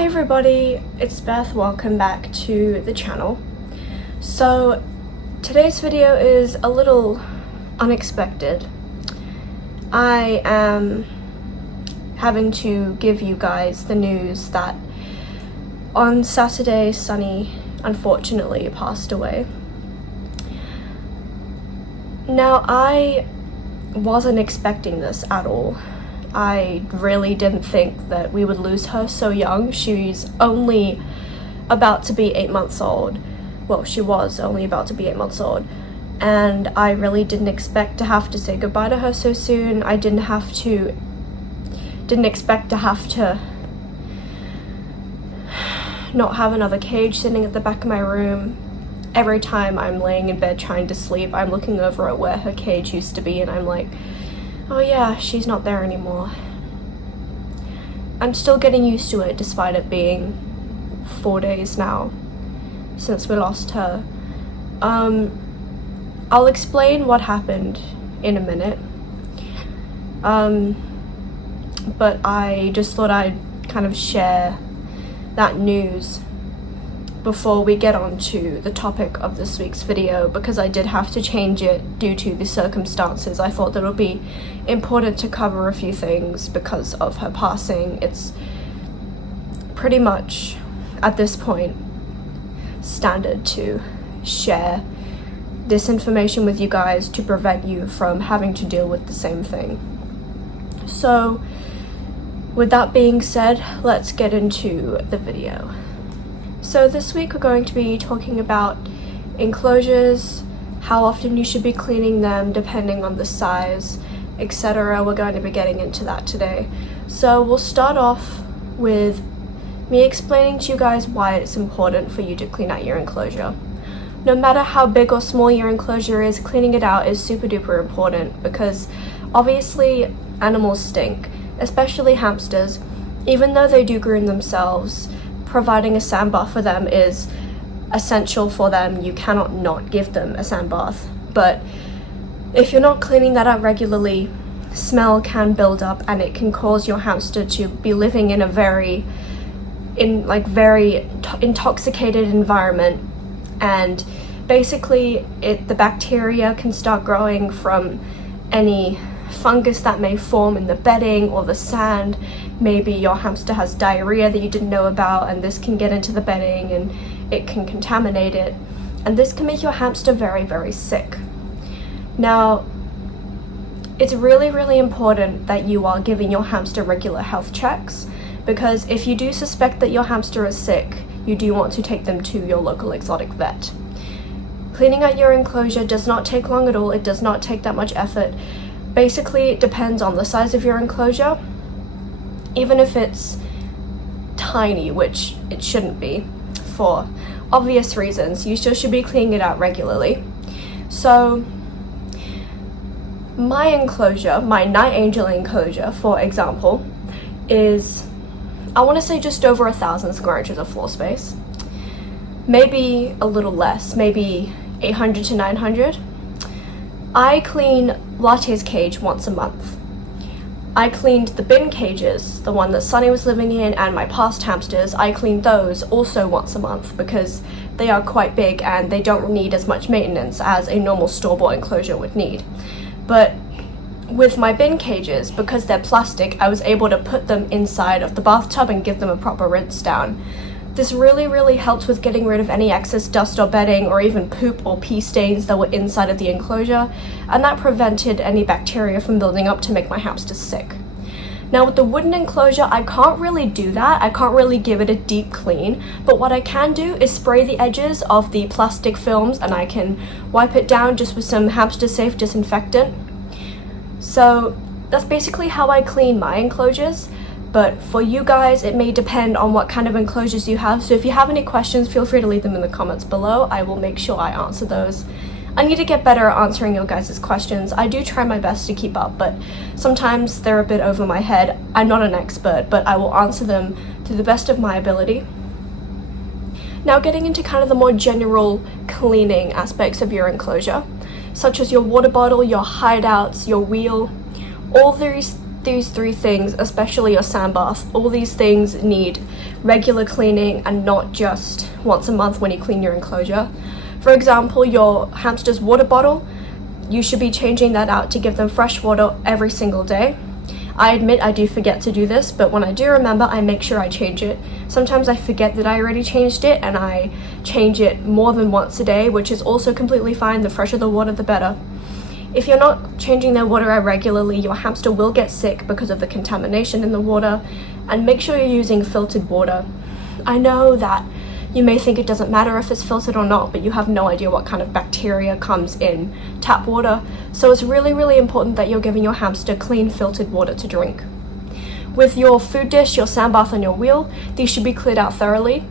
Hi everybody, it's Beth. Welcome back to the channel. So today's video is a little unexpected. I am having to give you guys the news that on Saturday, Sunny unfortunately passed away. Now, I wasn't expecting this at all. I really didn't think that we would lose her so young. She's only about to be 8 months old. Well, she was only about to be 8 months old. And I really didn't expect to have to say goodbye to her so soon. I didn't expect to have to not have another cage sitting at the back of my room. Every time I'm laying in bed trying to sleep, I'm looking over at where her cage used to be and I'm like, oh yeah, she's not there anymore. I'm still getting used to it despite it being 4 days now since we lost her. I'll explain what happened in a minute. But I just thought I'd kind of share that news before we get on to the topic of this week's video, because I did have to change it due to the circumstances. I thought that it would be important to cover a few things because of her passing. It's pretty much, at this point, standard to share this information with you guys to prevent you from having to deal with the same thing. So, with that being said, let's get into the video. So this week we're going to be talking about enclosures, how often you should be cleaning them depending on the size, etc. We're going to be getting into that today. So we'll start off with me explaining to you guys why it's important for you to clean out your enclosure. No matter how big or small your enclosure is, cleaning it out is super duper important because obviously animals stink, especially hamsters. Even though they do groom themselves, providing a sand bath for them is essential for them. You cannot not give them a sand bath. But if you're not cleaning that out regularly, smell can build up and it can cause your hamster to be living in a very intoxicated environment. And basically the bacteria can start growing from any fungus that may form in the bedding or the sand. Maybe your hamster has diarrhea that you didn't know about, and this can get into the bedding and it can contaminate it, and this can make your hamster very, very sick. Now, it's really, really important that you are giving your hamster regular health checks, because if you do suspect that your hamster is sick, you do want to take them to your local exotic vet. Cleaning out your enclosure does not take long at all. It does not take that much effort. Basically, it depends on the size of your enclosure. Even if it's tiny, which it shouldn't be, for obvious reasons, you still should be cleaning it out regularly. So, my enclosure, my Night Angel enclosure, for example, is, I want to say just over 1,000 square inches of floor space. Maybe a little less, maybe 800 to 900. I clean Latte's cage once a month. I cleaned the bin cages, the one that Sunny was living in, and my past hamsters. I cleaned those also once a month because they are quite big and they don't need as much maintenance as a normal store-bought enclosure would need. But with my bin cages, because they're plastic, I was able to put them inside of the bathtub and give them a proper rinse down. This really, really helped with getting rid of any excess dust or bedding or even poop or pee stains that were inside of the enclosure, and that prevented any bacteria from building up to make my hamster sick. Now with the wooden enclosure, I can't really do that. I can't really give it a deep clean, but what I can do is spray the edges of the plastic films and I can wipe it down just with some hamster safe disinfectant. So that's basically how I clean my enclosures. But for you guys, it may depend on what kind of enclosures you have. So if you have any questions, feel free to leave them in the comments below. I will make sure I answer those. I need to get better at answering your guys' questions. I do try my best to keep up, but sometimes they're a bit over my head. I'm not an expert, but I will answer them to the best of my ability. Now getting into kind of the more general cleaning aspects of your enclosure, such as your water bottle, your hideouts, your wheel, all these three things, especially your sand bath, all these things need regular cleaning and not just once a month when you clean your enclosure. For example, your hamster's water bottle, you should be changing that out to give them fresh water every single day. I admit I do forget to do this, but when I do remember, I make sure I change it. Sometimes I forget that I already changed it, and I change it more than once a day, which is also completely fine. The fresher the water, the better. If you're not changing their water regularly, your hamster will get sick because of the contamination in the water, and make sure you're using filtered water. I know that you may think it doesn't matter if it's filtered or not, but you have no idea what kind of bacteria comes in tap water, so it's really, really important that you're giving your hamster clean filtered water to drink. With your food dish, your sand bath, and your wheel, these should be cleared out thoroughly.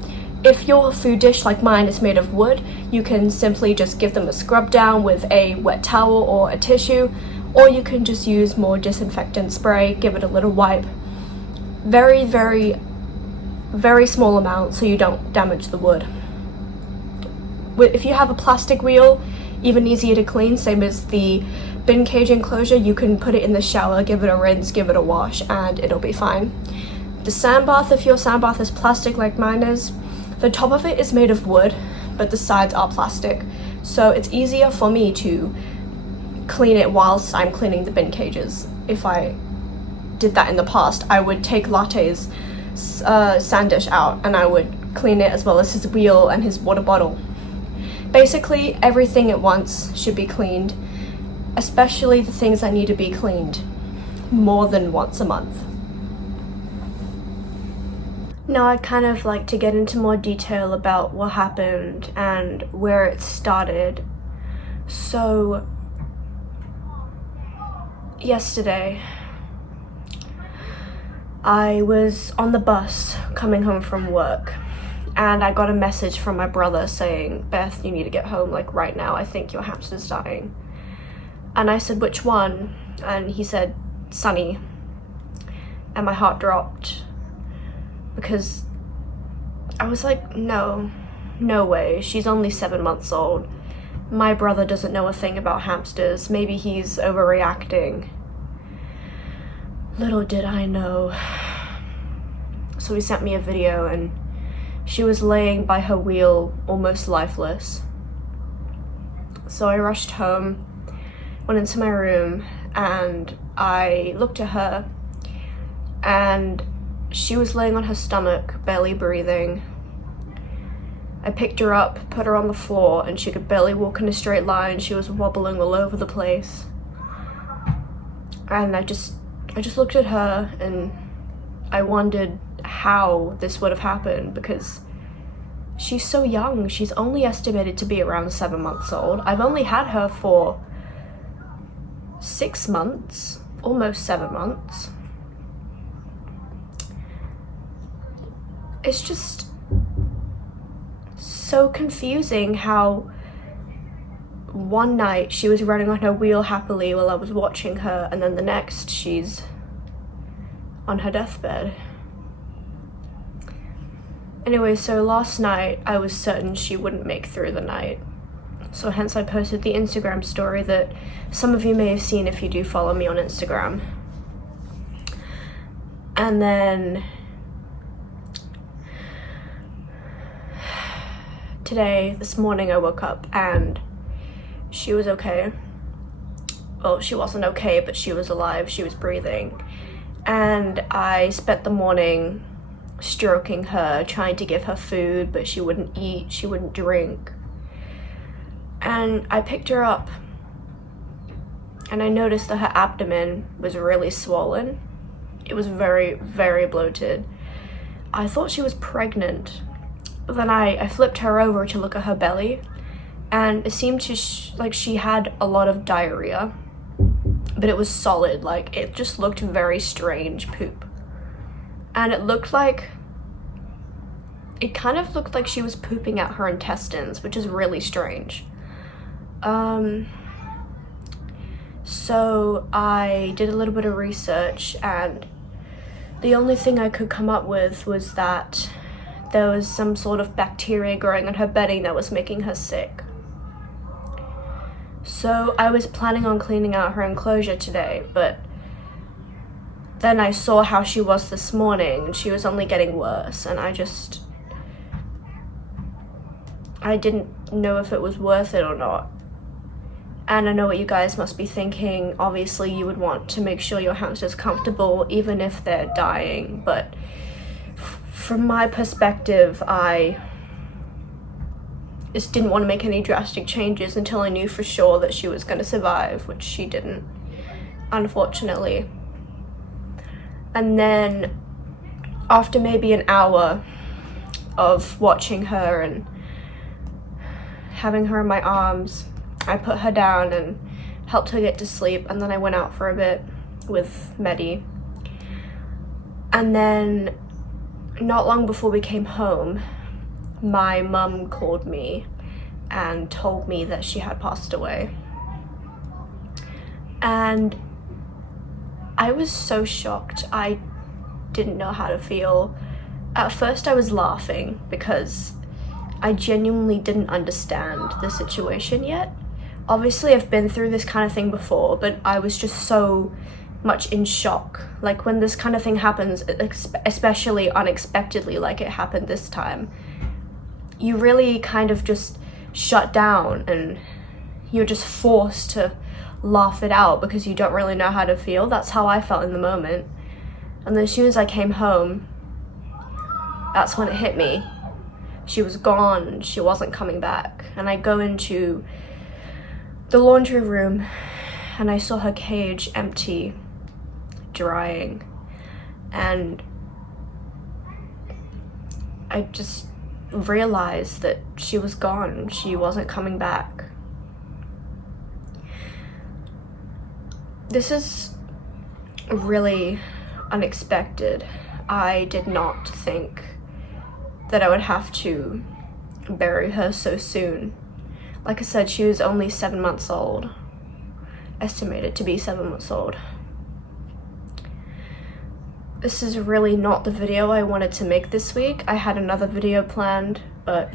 If your food dish, like mine, is made of wood, you can simply just give them a scrub down with a wet towel or a tissue, or you can just use more disinfectant spray, give it a little wipe. Very, very, very small amount so you don't damage the wood. If you have a plastic wheel, even easier to clean, same as the bin cage enclosure, you can put it in the shower, give it a rinse, give it a wash, and it'll be fine. The sand bath, if your sand bath is plastic like mine is, the top of it is made of wood, but the sides are plastic, so it's easier for me to clean it whilst I'm cleaning the bin cages. If I did that in the past, I would take Latte's sand dish out and I would clean it as well as his wheel and his water bottle. Basically, everything at once should be cleaned, especially the things that need to be cleaned more than once a month. Now I'd kind of like to get into more detail about what happened and where it started. So, yesterday, I was on the bus coming home from work, and I got a message from my brother saying, "Beth, you need to get home, like right now, I think your hamster's dying." And I said, "Which one?" And he said, "Sunny." And my heart dropped, because I was like, no way, she's only 7 months old. My brother doesn't know a thing about hamsters, maybe he's overreacting. Little did I know. So he sent me a video and she was laying by her wheel, almost lifeless. So I rushed home, went into my room, and I looked at her, and she was laying on her stomach, barely breathing. I picked her up, put her on the floor, and she could barely walk in a straight line. She was wobbling all over the place. And I just looked at her and I wondered how this would have happened, because she's so young. She's only estimated to be around 7 months old. I've only had her for 6 months, almost 7 months. It's just so confusing how one night she was running on her wheel happily while I was watching her, and then the next she's on her deathbed. Anyway, so last night I was certain she wouldn't make through the night. So hence I posted the Instagram story that some of you may have seen if you do follow me on Instagram. And then this morning I woke up and she was okay. Well, she wasn't okay, but she was alive, she was breathing. And I spent the morning stroking her, trying to give her food, but she wouldn't eat, she wouldn't drink. And I picked her up and I noticed that her abdomen was really swollen. It was very, very bloated. I thought she was pregnant. But then I flipped her over to look at her belly, and it seemed like she had a lot of diarrhea, but it was solid. Like, it just looked very strange poop. And it kind of looked like she was pooping out her intestines, which is really strange. So I did a little bit of research, and the only thing I could come up with was that there was some sort of bacteria growing on her bedding that was making her sick. So I was planning on cleaning out her enclosure today, but then I saw how she was this morning, and she was only getting worse, and I didn't know if it was worth it or not. And I know what you guys must be thinking. Obviously, you would want to make sure your hamster's comfortable, even if they're dying, but from my perspective, I just didn't want to make any drastic changes until I knew for sure that she was going to survive, which she didn't, unfortunately. And then after maybe an hour of watching her and having her in my arms, I put her down and helped her get to sleep, and then I went out for a bit with Medi. And then not long before we came home, my mum called me and told me that she had passed away. And I was so shocked. I didn't know how to feel. At first I was laughing because I genuinely didn't understand the situation yet. Obviously I've been through this kind of thing before, but I was just so much in shock. Like when this kind of thing happens, especially unexpectedly like it happened this time, you really kind of just shut down and you're just forced to laugh it out because you don't really know how to feel. That's how I felt in the moment. And then as soon as I came home, that's when it hit me. She was gone, she wasn't coming back. And I go into the laundry room and I saw her cage empty, drying, and I just realized that she was gone. She wasn't coming back. This is really unexpected. I did not think that I would have to bury her so soon. Like I said, she was only 7 months old, estimated to be 7 months old. This is really not the video I wanted to make this week. I had another video planned, but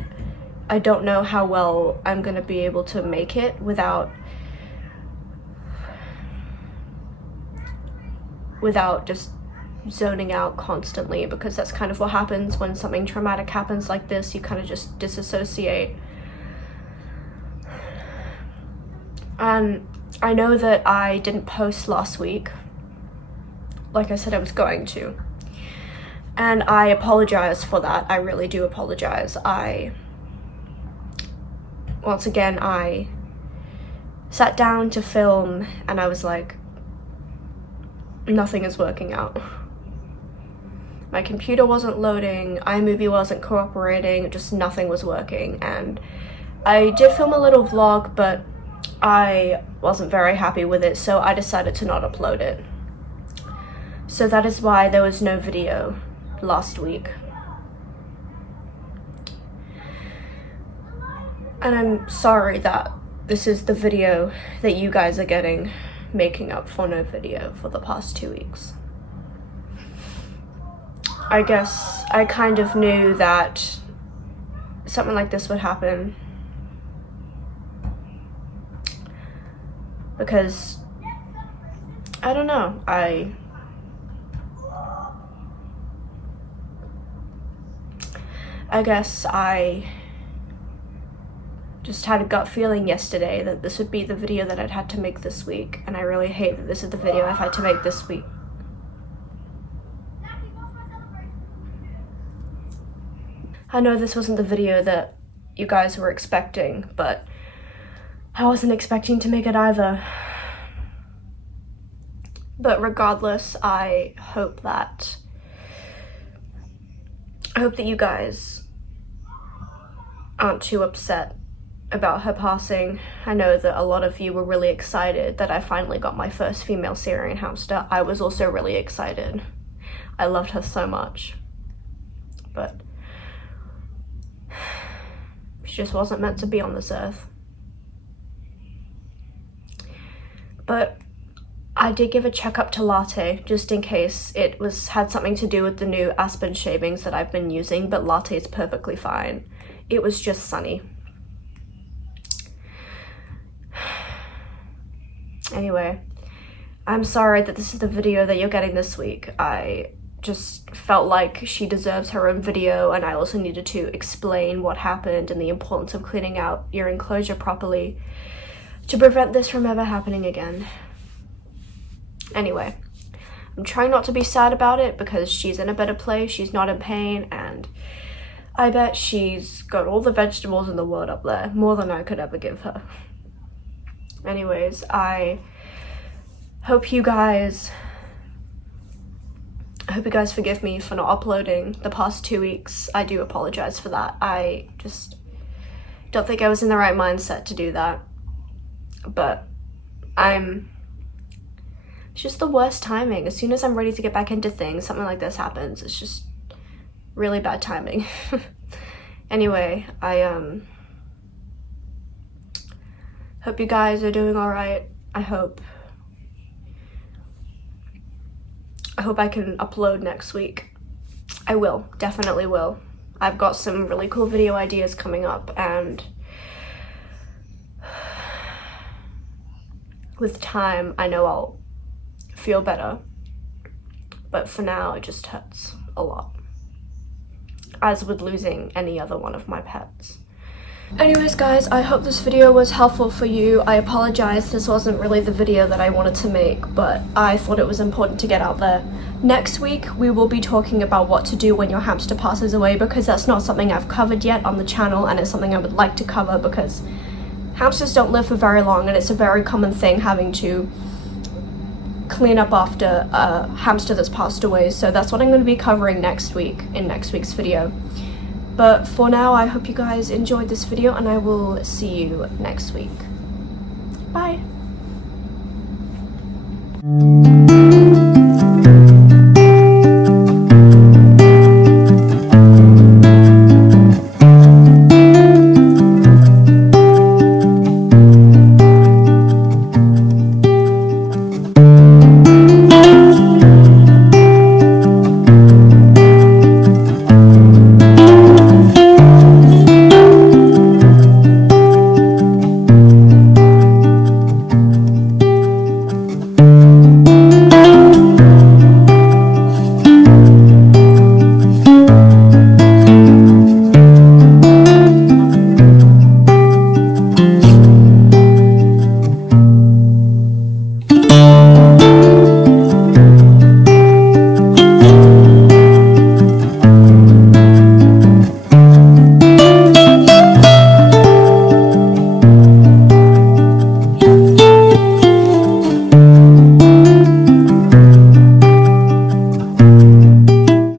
I don't know how well I'm gonna be able to make it without just zoning out constantly, because that's kind of what happens when something traumatic happens like this. You kind of just disassociate. And I know that I didn't post last week like I said I was going to, and I apologize for that. I really do apologize. Once again, I sat down to film and I was like, nothing is working out. My computer wasn't loading, iMovie wasn't cooperating, just nothing was working. And I did film a little vlog, but I wasn't very happy with it, so I decided to not upload it. So that is why there was no video last week. And I'm sorry that this is the video that you guys are getting, making up for no video for the past 2 weeks. I guess I kind of knew that something like this would happen, because I don't know, I guess I just had a gut feeling yesterday that this would be the video that I'd had to make this week, and I really hate that this is the video I've had to make this week. I know this wasn't the video that you guys were expecting, but I wasn't expecting to make it either. But regardless, I hope that you guys aren't too upset about her passing. I know that a lot of you were really excited that I finally got my first female Syrian hamster. I was also really excited. I loved her so much. But she just wasn't meant to be on this earth. But I did give a checkup to Latte, just in case it had something to do with the new Aspen shavings that I've been using, but Latte is perfectly fine. It was just Sunny. Anyway, I'm sorry that this is the video that you're getting this week. I just felt like she deserves her own video, and I also needed to explain what happened and the importance of cleaning out your enclosure properly to prevent this from ever happening again. Anyway, I'm trying not to be sad about it because she's in a better place, she's not in pain, and I bet she's got all the vegetables in the world up there, more than I could ever give her. Anyways, I hope you guys forgive me for not uploading the past 2 weeks. I do apologize for that. I just don't think I was in the right mindset to do that. But it's just the worst timing. As soon as I'm ready to get back into things, something like this happens. It's just really bad timing. Anyway, I hope you guys are doing all right. I hope I can upload next week. I will, definitely will. I've got some really cool video ideas coming up, and with time, I know I'll feel better. But for now, it just hurts a lot, as with losing any other one of my pets. Anyways guys, I hope this video was helpful for you. I apologize, this wasn't really the video that I wanted to make, but I thought it was important to get out there. Next week, we will be talking about what to do when your hamster passes away, because that's not something I've covered yet on the channel, and it's something I would like to cover because hamsters don't live for very long, and it's a very common thing having to clean up after a hamster that's passed away. So that's what I'm going to be covering next week in next week's video. But for now, I hope you guys enjoyed this video, and I will see you next week. Bye!